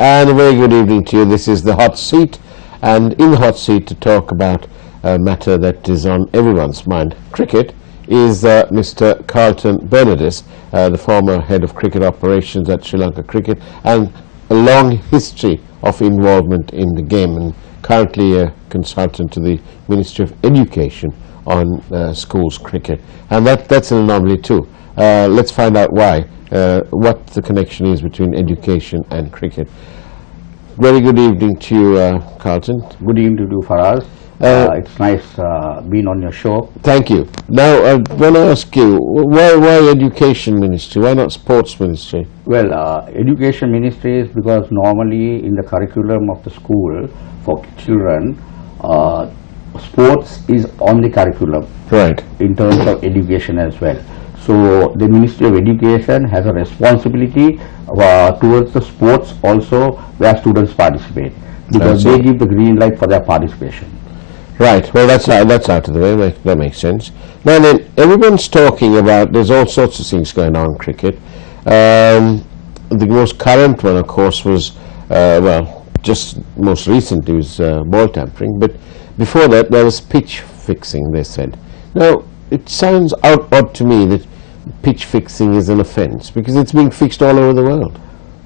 And a very good evening to you. This is the Hot Seat, and in the Hot Seat to talk about a matter that is on everyone's mind, cricket, is Mr. Carlton Bernardes, the former head of cricket operations at Sri Lanka Cricket, and a long history of involvement in the game, and currently a consultant to the Ministry of Education on schools cricket. And that's an anomaly too. Let's find out why, what the connection is between education and cricket. Very good evening to you, Carlton. Good evening to you, Faraz. It's nice being on your show. Thank you. Now, I want to ask you, why Education Ministry? Why not Sports Ministry? Well, Education Ministry is because normally in the curriculum of the school for children, sports is on the curriculum. Right. In terms of education as well. So the Ministry of Education has a responsibility towards the sports also, where students participate, because they give the green light for their participation. Right. Well, that's out of the way. That makes sense. Now then, everyone's talking about, there's all sorts of things going on in cricket. The most current one, of course, was well, just most recently was ball tampering, but before that there was pitch fixing, they said. Now, it sounds odd to me that pitch fixing is an offence, because it's being fixed all over the world.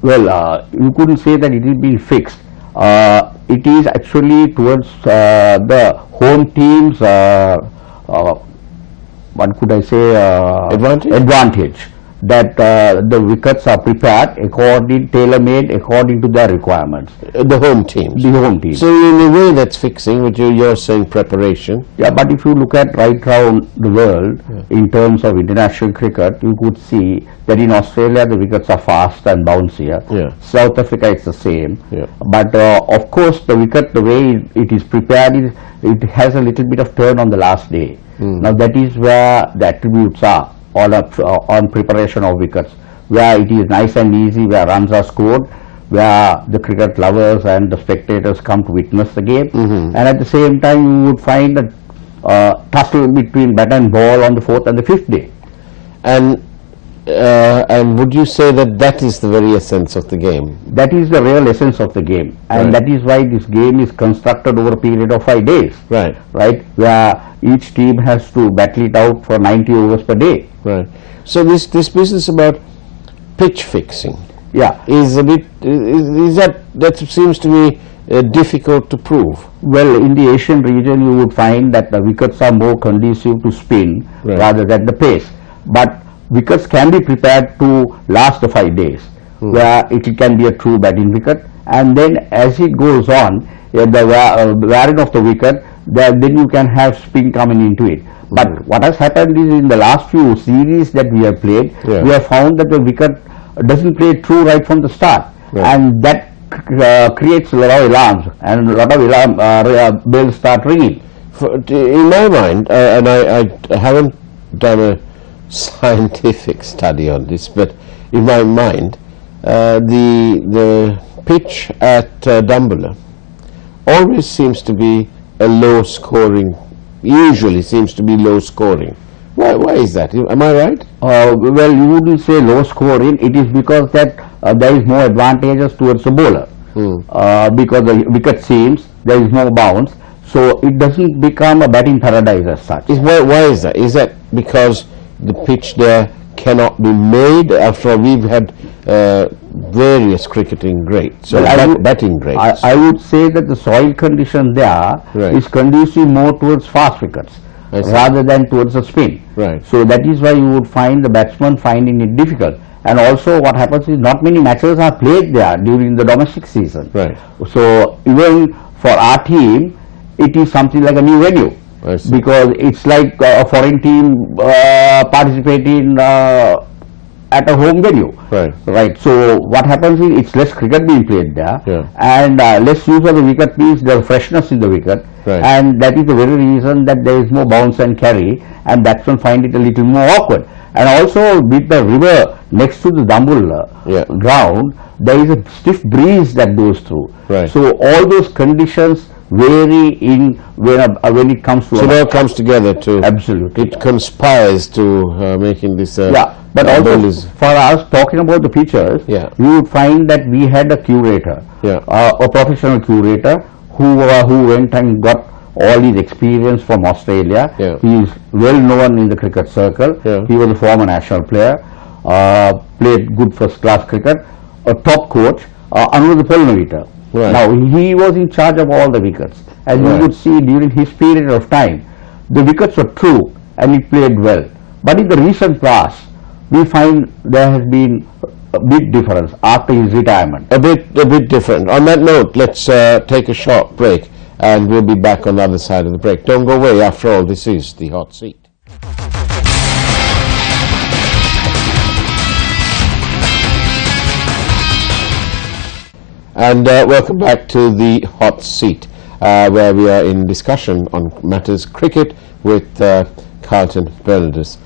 Well, you couldn't say that it is being fixed. It is actually towards the home team's, what could I say, advantage. That the wickets are prepared tailor-made according to their requirements. The home teams. The home team. So in a way that's fixing, but you're saying preparation. Yeah, but if you look at right around the world, in terms of international cricket, you could see that in Australia the wickets are fast and bouncier. Yeah. South Africa it's the same. Yeah. But of course the wicket, the way it is prepared, it has a little bit of turn on the last day. Now that is where the attributes are. On preparation of wickets, where it is nice and easy, where runs are scored, where the cricket lovers and the spectators come to witness the game, and at the same time you would find a tussle between bat and ball on the 4th and the 5th day. And would you say that that is the very essence of the game? That is the real essence of the game, and that is why this game is constructed over a period of 5 days. Right. Right, where each team has to battle it out for 90 overs per day. Right. So this business about pitch fixing, is a bit that seems to me difficult to prove. Well, in the Asian region you would find that the wickets are more conducive to spin rather than the pace, but wickets can be prepared to last the 5 days, where it can be a true batting wicket, and then as it goes on, the wearing of the wicket, then you can have spin coming into it. But what has happened is, in the last few series that we have played, we have found that the wicket doesn't play true right from the start, and that creates a lot of alarms, and a lot of alarm bells start ringing. In my mind, and I haven't done a scientific study on this, but in my mind, the pitch at Dumbullah always seems to be a low scoring, usually seems to be low scoring. Why is that? Am I right? Well, you wouldn't say low scoring. It is because that there is more advantages towards the bowler, because the wicket seams, there is more bounce, so it doesn't become a batting paradise as such. Why is that? Is that because the pitch there cannot be made? After all, we've had various cricketing greats, so batting greats. I would say that the soil condition there is conducive more towards fast wickets rather than towards the spin. Right. So that is why you would find the batsman finding it difficult. And also what happens is, not many matches are played there during the domestic season. Right. So even for our team, it is something like a new venue. Because it's like a foreign team participating at a home venue. Right. So what happens is, it's less cricket being played there, and less use of the wicket means the freshness in the wicket, and that is the very reason that there is more bounce and carry, and batsmen find it a little more awkward. And also with the river next to the Dumbullah ground, there is a stiff breeze that goes through. So all those conditions vary in when it comes to. So it all comes together to. Absolutely. It conspires to making this. Yeah, but also for us, talking about the pitchers, yeah, you would find that we had a curator, yeah, a professional curator who went and got all his experience from Australia. Yeah. He is well known in the cricket circle. Yeah. He was a former national player, played good first class cricket, a top coach, and was a Polnometer. Right. Now he was in charge of all the wickets, and you would see during his period of time, the wickets were true and he played well. But in the recent past, we find there has been a big difference after his retirement. A bit different. On that note, let's take a short break, and we'll be back on the other side of the break. Don't go away. After all, this is the hot seat. And welcome back to the hot seat, where we are in discussion on matters cricket with Carlton Bernardes.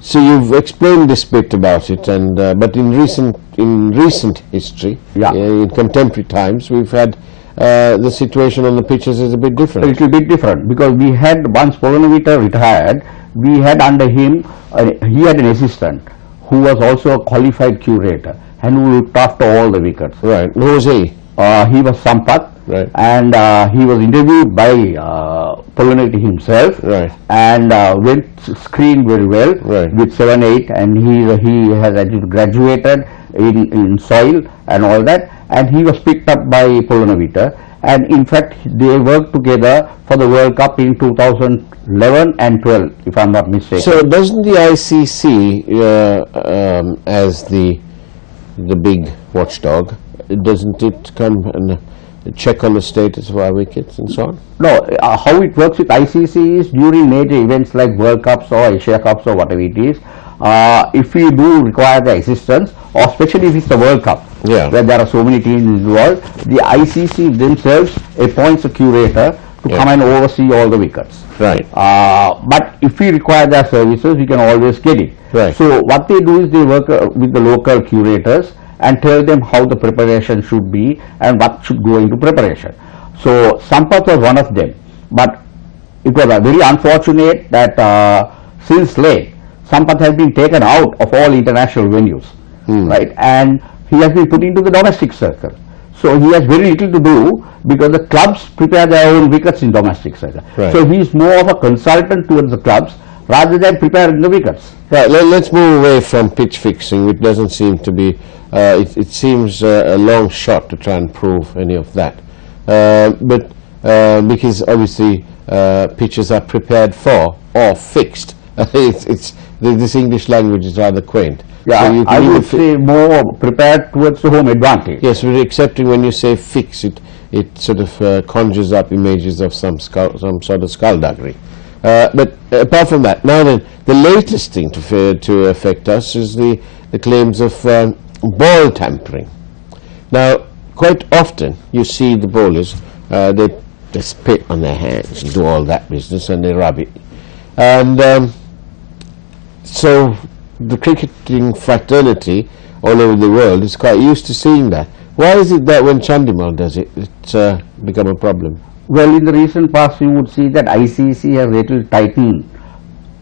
So you've explained this bit about it, and but in recent history, in contemporary times, we've had the situation on the pitches is a bit different. A little bit different, because we had, once Polnometer retired, we had under him, he had an assistant who was also a qualified curator and who looked after all the wickets. Right. Who was he? He was Sampath. Right. And he was interviewed by Polnometer himself. Right. And went screened very well. Right. With 7-8, and he has actually graduated in soil and all that, and he was picked up by Polnometer, and in fact they worked together for the World Cup in 2011 and 12, if I'm not mistaken. So doesn't the ICC as the big watchdog, doesn't it come and check on the status of our wickets and so on? No, how it works with ICC is during major events like World Cups or Asia Cups or whatever it is, if we do require the assistance, or especially if it's a World Cup, where there are so many teams involved, the ICC themselves appoints a curator to come and oversee all the wickets. Right. But if we require their services, we can always get it. Right. So what they do is they work with the local curators and tell them how the preparation should be and what should go into preparation. So Sampath was one of them, but it was very unfortunate that since late, Sampath has been taken out of all international venues, right, and he has been put into the domestic circle. So he has very little to do, because the clubs prepare their own wickets in domestic circle. Right. So he is more of a consultant towards the clubs rather than preparing the wickets. Right. Let's move away from pitch fixing, which doesn't seem to be. It seems a long shot to try and prove any of that, but because obviously pitches are prepared for or fixed. This English language is rather quaint. Yeah, so I would say more prepared towards the home advantage. Yes, but excepting when you say fix, it sort of conjures up images of some sort of skullduggery. But apart from that, now then, the latest thing to affect us is the claims of ball tampering. Now, quite often you see the bowlers, they spit on their hands and do all that business, and they rub it. And so the cricketing fraternity all over the world is quite used to seeing that. Why is it that when Chandimal does it, it's become a problem? Well, in the recent past, you would see that ICC has little tightened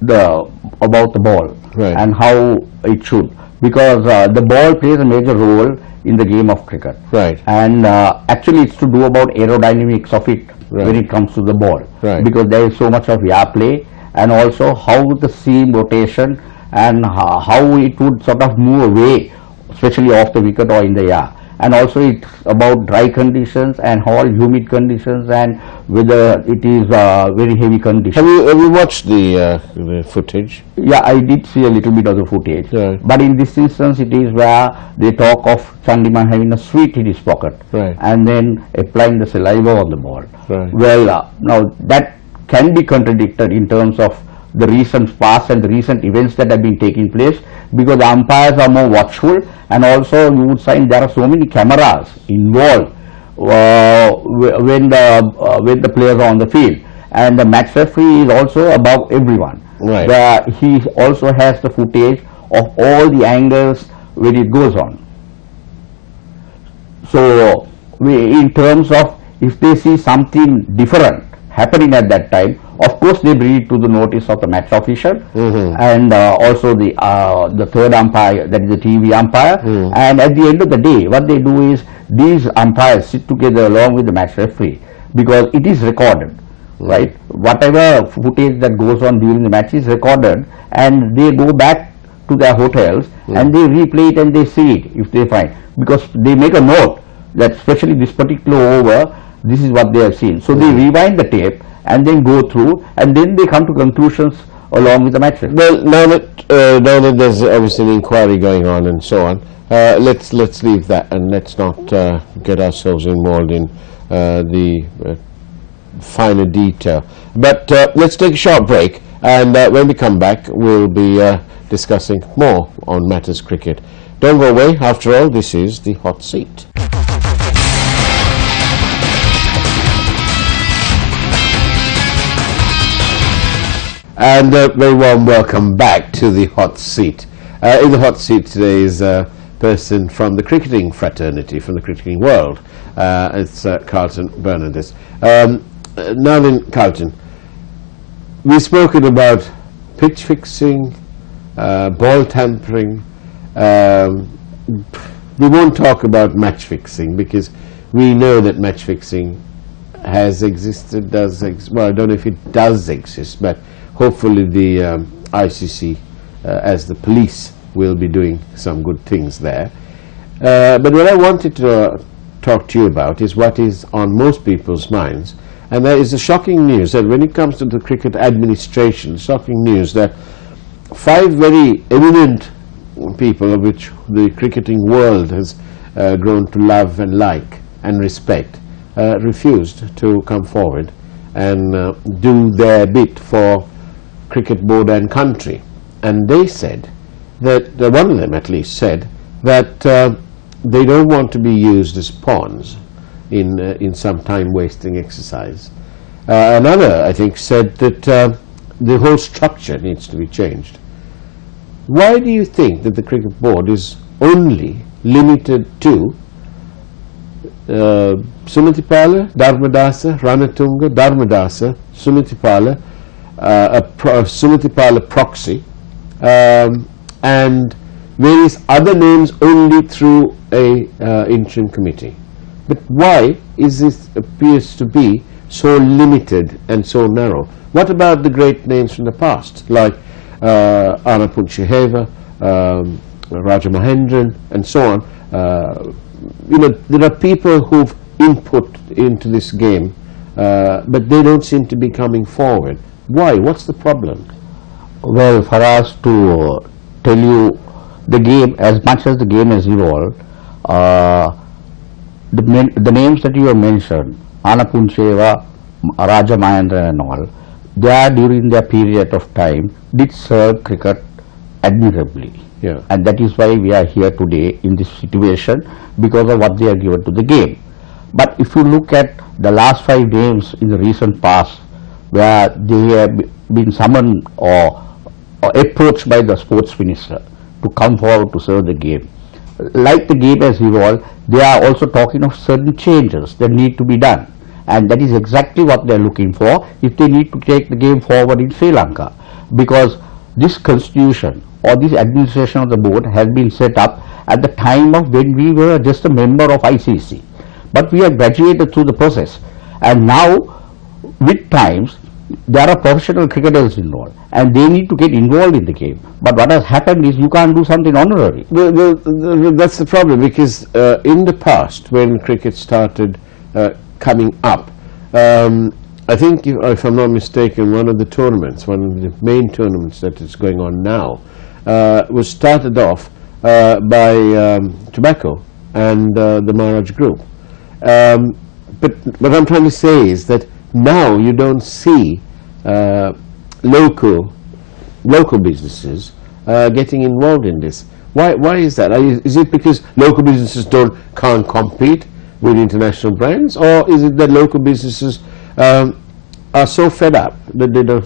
about the ball, right, and how it should, because the ball plays a major role in the game of cricket. Right. And actually, it's to do about aerodynamics of it, right, when it comes to the ball, right, because there is so much of yaw play, and also how the seam rotation and how it would sort of move away, especially off the wicket or in the yaw. And also it's about dry conditions and all humid conditions, and whether it is very heavy conditions. Have you watched the footage? Yeah, I did see a little bit of the footage. Right. But in this instance, it is where they talk of Chandimal having a sweet in his pocket, right, and then applying the saliva on the ball. Right. Well, now that can be contradicted in terms of the recent past and the recent events that have been taking place, because the umpires are more watchful, and also you would find there are so many cameras involved when the players are on the field, and the match referee is also above everyone. Right. Where he also has the footage of all the angles when it goes on. So in terms of if they see something different happening at that time, of course they bring it to the notice of the match official and also the third umpire, that is the TV umpire. And at the end of the day, what they do is these umpires sit together along with the match referee, because it is recorded, right? Whatever footage that goes on during the match is recorded, and they go back to their hotels and they replay it and they see it if they find, because they make a note that especially this particular over, this is what they have seen. So they rewind the tape and then go through, and then they come to conclusions along with the match. Well, now that there's obviously an inquiry going on and so on, let's leave that and let's not get ourselves involved in the finer detail. But let's take a short break, and when we come back, we'll be discussing more on matters cricket. Don't go away. After all, this is the Hot Seat. And a very warm welcome back to the Hot Seat. In the Hot Seat today is a person from the cricketing fraternity, from the cricketing world. It's Carlton Bernardes. Now then, Carlton, we've spoken about pitch fixing, ball tampering. We won't talk about match fixing, because we know that match fixing has existed, well, I don't know if it does exist, but hopefully the ICC, as the police, will be doing some good things there. But what I wanted to talk to you about is what is on most people's minds, and that is the shocking news that when it comes to the cricket administration, shocking news that 5 very eminent people, of which the cricketing world has grown to love and like and respect, refused to come forward and do their bit for cricket board and country. And they said that, one of them at least said, that they don't want to be used as pawns in some time-wasting exercise. Another, I think, said that the whole structure needs to be changed. Why do you think that the cricket board is only limited to Sumitipala, Dharmadasa, Ranatunga, Dharmadasa, Sumitipala, Sumitipala proxy, and various other names only through a interim committee? But why is this appears to be so limited and so narrow? What about the great names from the past, like Anna Puncheheva, Raja Mahendran, and so on? You know, there are people who've input into this game, but they don't seem to be coming forward. Why? What's the problem? Well, for us to tell you, the game, as much as the game has evolved, the names that you have mentioned, Anna Puncheva, Raja Mahendran and all, they are during their period of time did serve cricket admirably. Yeah. And that is why we are here today in this situation, because of what they are given to the game. But if you look at the last 5 names in the recent past, where they have been summoned or approached by the sports minister to come forward to serve the game, like the game has evolved, they are also talking of certain changes that need to be done. And that is exactly what they are looking for if they need to take the game forward in Sri Lanka. Because this constitution or this administration of the board has been set up at the time of when we were just a member of ICC. But we have graduated through the process. And now, with times, there are professional cricketers involved and they need to get involved in the game. But what has happened is you can't do something honorary. That's the problem, because in the past, when cricket started coming up, I think, if I'm not mistaken, one of the tournaments, one of the main tournaments that is going on now, was started off by Tobacco and the Maharaj Group. But what I'm trying to say is that now you don't see local businesses getting involved in this. Why is that? Is it because local businesses can't compete with international brands, or is it that local businesses are so fed up that they don't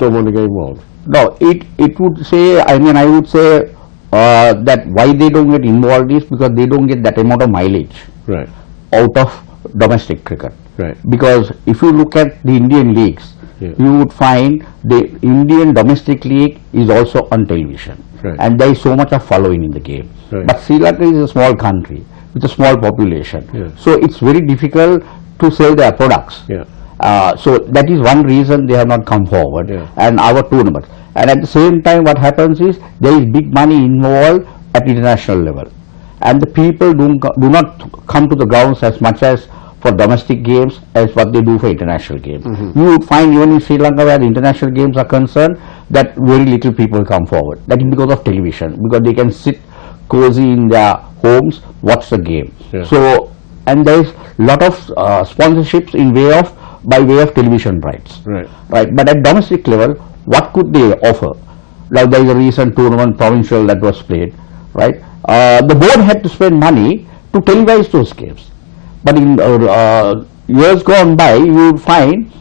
want to get involved? No, it would say, I would say that why they don't get involved is because they don't get that amount of mileage. Right. out of domestic cricket. Right. Because if you look at the Indian leagues, you would find the Indian domestic league is also on television. Right. And there is so much of following in the game. Right. But Sri Lanka is a small country with a small population. Yeah. So it's very difficult to sell their products. Yeah. So that is one reason they have not come forward. Yeah. And our tournaments. And at the same time, what happens is there is big money involved at international level. And the people do not come to the grounds as much as for domestic games as what they do for international games. You would find even in Sri Lanka, where the international games are concerned, that very little people come forward. That is because of television, because they can sit cozy in their homes, watch the game. Yeah. So, and there is lot of sponsorships by way of television rights. Right. Right. But at domestic level, what could they offer? Like there is a recent tournament, provincial, that was played. Right. The board had to spend money to televise those games. But in years gone by, you would find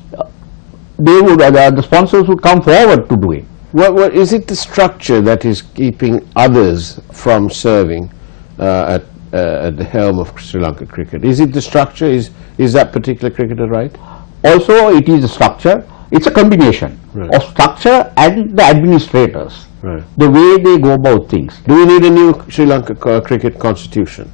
the sponsors would come forward to do it. What is it the structure that is keeping others from serving at the helm of Sri Lanka cricket? Is it the structure? Is that particular cricketer right? Also, it is a structure. It's a combination of structure and the administrators. Right. The way they go about things. Do we need a new Sri Lanka cricket constitution?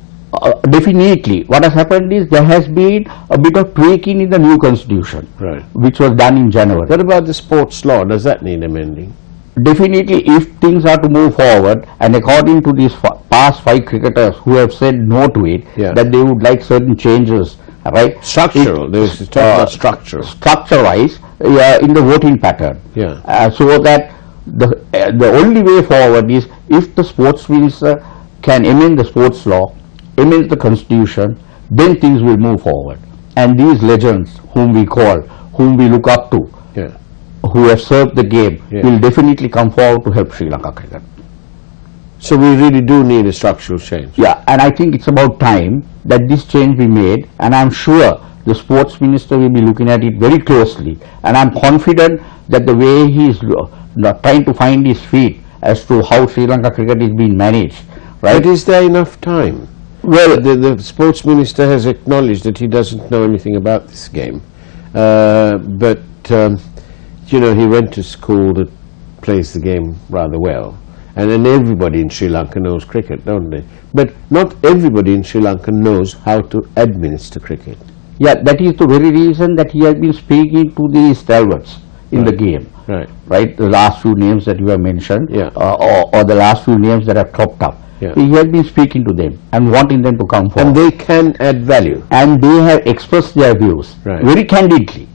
Definitely. What has happened is there has been a bit of tweaking in the new constitution, right, which was done in January. What about the sports law? Does that need amending? Definitely, if things are to move forward, and according to these past 5 cricketers who have said no to it, that they would like certain changes, right? Structural. There was talk about structural. Structure-wise, in the voting pattern. So that the only way forward is if the sports minister can amend the sports law, amend the constitution, then things will move forward. And these legends whom we call, whom we look up to, who have served the game, will definitely come forward to help Sri Lanka cricket. So we really do need a structural change. Yeah, and I think it's about time that this change be made, and I'm sure the sports minister will be looking at it very closely, and I'm confident that the way he is trying to find his feet as to how Sri Lanka cricket is being managed, right? But is there enough time? Well, the sports minister has acknowledged that he doesn't know anything about this game, but you know, he went to school that plays the game rather well, and then everybody in Sri Lanka knows cricket, don't they? But not everybody in Sri Lanka knows how to administer cricket. Yeah, that is the very reason that he has been speaking to the stalwarts in the game. Right, the last few names that you have mentioned, or the last few names that have cropped up. He has been speaking to them and wanting them to come forward. And they can add value. And they have expressed their views very candidly.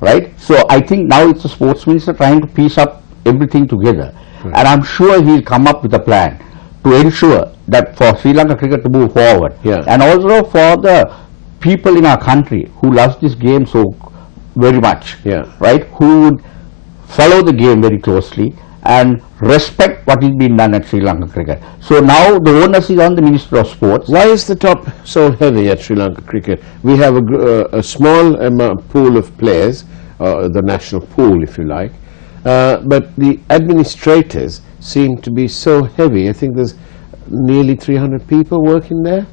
Right. So I think now it's the sports minister trying to piece up everything together. And I'm sure he'll come up with a plan to ensure that for Sri Lanka cricket to move forward. And also for the people in our country who loves this game so very much. Right. Who would follow the game very closely and respect what is being done at Sri Lanka cricket. So now the onus is on the Minister of Sports. Why is the top so heavy at Sri Lanka cricket? We have a small pool of players, the national pool if you like, but the administrators seem to be so heavy. I think there's nearly 300 people working there.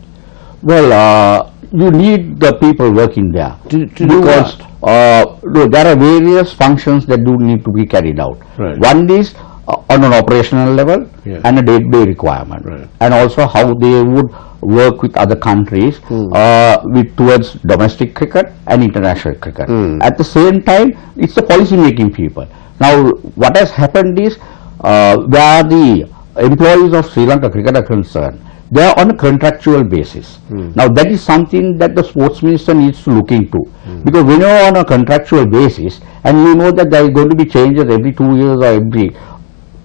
Well, you need the people working there because there are various functions that do need to be carried out. One is on an operational level and a day-to-day requirement, and also how they would work with other countries towards domestic cricket and international cricket. At the same time, it's the policy-making people. Now, what has happened is where the employees of Sri Lanka cricket are concerned, they are on a contractual basis. Now that is something that the sports minister needs to look into, because when you are on a contractual basis and you know that there is going to be changes every 2 years or every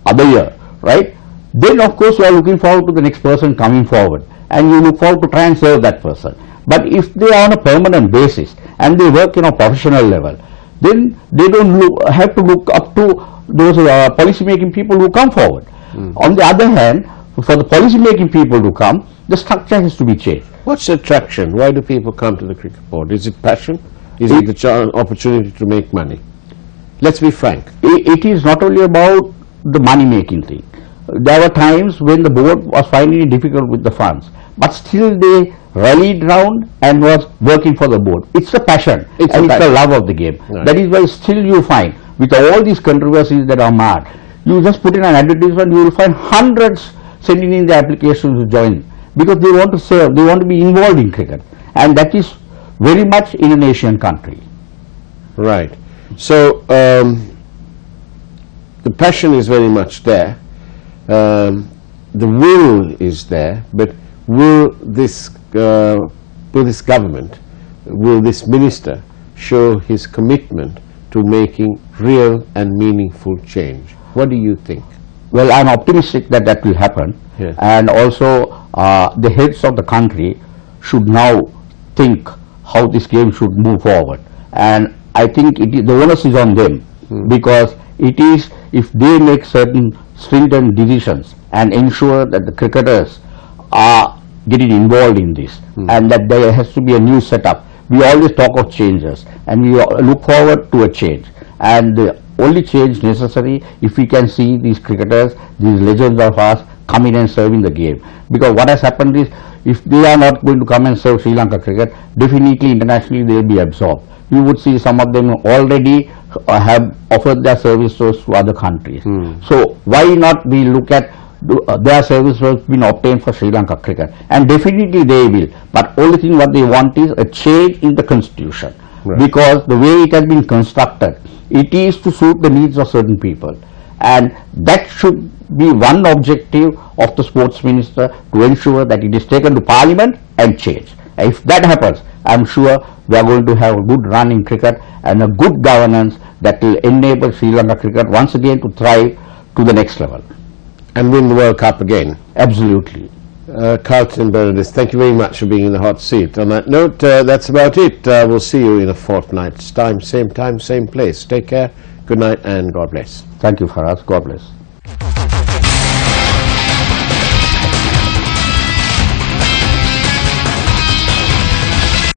other year, right, then of course you are looking forward to the next person coming forward and you look forward to try and serve that person. But if they are on a permanent basis and they work in a professional level, then they don't have to look up to those policy making people who come forward. On the other hand, for the policy making people to come, the structure has to be changed. What's the attraction? Why do people come to the cricket board? Is it passion? Is it the opportunity to make money? Let's be frank. It is not only about the money making thing. There were times when the board was finding it difficult with the funds, but still they rallied round and was working for the board. It's a passion. It's the love of the game. Right. That is why still you find, with all these controversies that are mad, you just put in an advertisement, you will find hundreds sending in the applications to join, because they want to serve, they want to be involved in cricket, and that is very much in an Asian country. Right. So the passion is very much there, the will is there, but will this government, will this minister show his commitment to making real and meaningful change? What do you think? Well, I'm optimistic that that will happen. Yes. And also the heads of the country should now think how this game should move forward. And I think the onus is on them, because it is, if they make certain stringent decisions and ensure that the cricketers are getting involved in this, and that there has to be a new setup. We always talk of changes, and we look forward to a change. And the only change necessary if we can see these cricketers, these legends of ours, come in and serve in the game. Because what has happened is, if they are not going to come and serve Sri Lanka cricket, definitely internationally they will be absorbed. You would see some of them already have offered their services to other countries. So why not we look at their services been obtained for Sri Lanka cricket, and definitely they will. But only thing what they want is a change in the constitution, because the way it has been constructed, it is to suit the needs of certain people, and that should be one objective of the sports minister, to ensure that it is taken to parliament and changed. If that happens, I am sure we are going to have a good run in cricket and a good governance that will enable Sri Lanka cricket once again to thrive to the next level. And win the World Cup again. Absolutely. Carlton Bernardes, thank you very much for being in the hot seat. On that note, that's about it. We'll see you in a fortnight's time, same place. Take care, good night, and God bless. Thank you, Faraz. God bless.